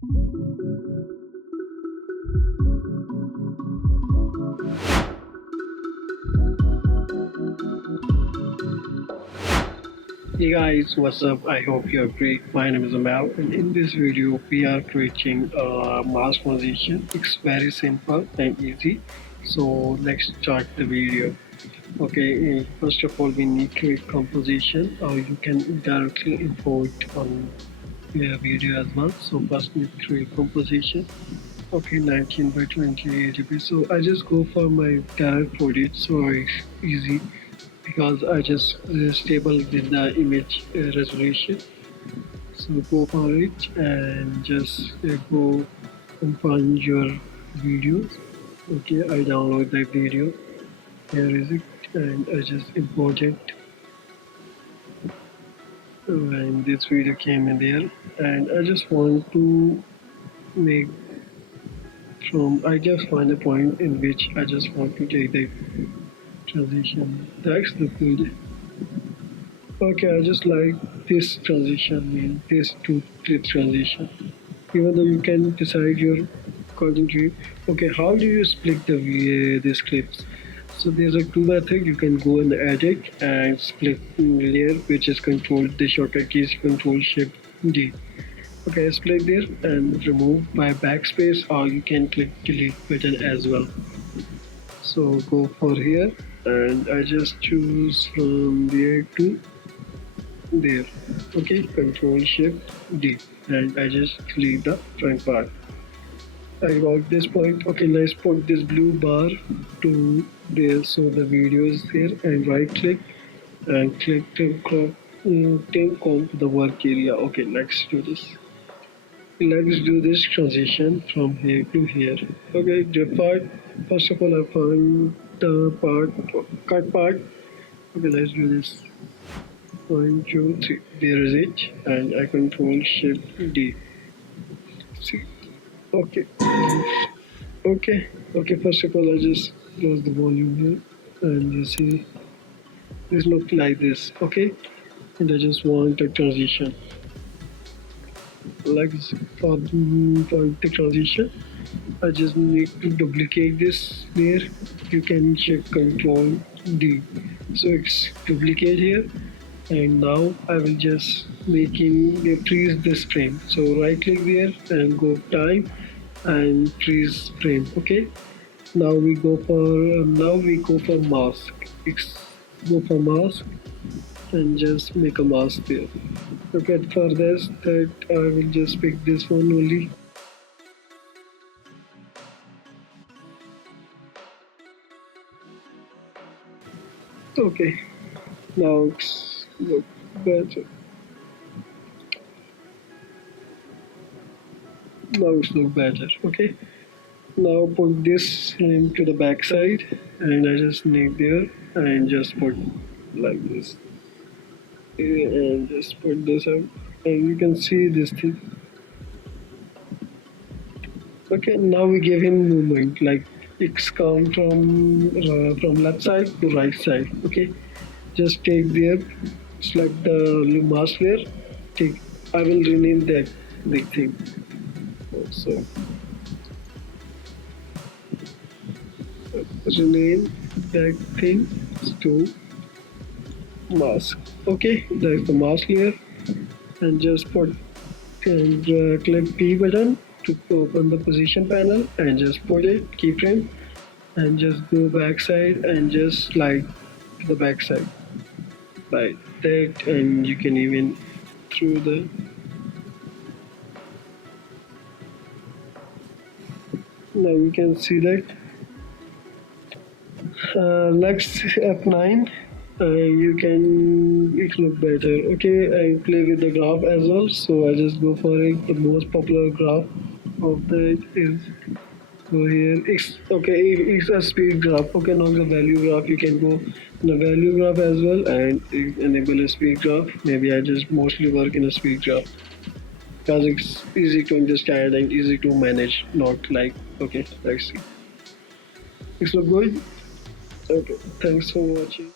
Hey guys, what's up? I hope you're great. My name is Amal, and in this video, we are creating a mask transition. It's very simple and easy. So let's start the video. Okay, first of all, we need to create composition, or you can directly import on your video as well. So first, we create composition. Okay, 19 by 2080p. So I just go for my direct footage, so it's easy because I just stable with the image resolution. So go for it and just go and find your videos. Okay, I download that video. Here is it, and I just import it. And this video came in there, and I just want to make from. I just find a point in which I just want to take the transition. That's the good. Okay, I just like this transition, this two clip transition. Even though you can decide your according to you. Okay, how do you split these clips? So there's a two method. You can go and edit and split layer, which is control. The shortcut keys Control Shift D. Okay, split there and remove by backspace, or you can click delete button as well. So go for here, and I just choose from there to there. Okay, Control Shift D, and I just delete the front part. I got this point. Okay, let's put this blue bar to there, so the video is here, and right click and click take on the work area. Okay, let's do this. Let's do this transition from here to here. Okay, the part. First of all, I find the cut part. Okay, let's do this. 1, 2, 3. There is it, and I Control Shift D. See. Okay. Okay. First of all, I just close the volume here, and you see this look like this. Okay, and I just want a transition. Like for the transition, I just need to duplicate this layer. You can check Control D. So it's duplicate here, and now I will just freeze this frame. So right click there and go time and freeze frame. Okay, now we go for mask. Go for mask and just make a mask there. Okay, for this that I will just pick this one only. Okay, now it's look better. Now it's look better. Okay, now put this into the back side, and I just need there and just put like this. And just put this up, and you can see this thing. Okay, now we give him movement, like it's come from left side to right side. Okay, just take there, select the mask layer. Take, I will rename that big thing. So rename that thing to mask. Okay, that's the mask layer, and just put and click P button to open the position panel, and just put it keyframe, and just go backside and just slide to the backside like that, and you can even through the now you can see that next F9. You can it look better. Okay, I play with the graph as well, so I just go for it. The most popular graph of that is go here. It's a speed graph. Okay, not the value graph. You can go in the value graph as well and enable a speed graph. Maybe I just mostly work in a speed graph because it's easy to understand and easy to manage. Not like okay, let's see. It's look good. Okay, thanks for watching.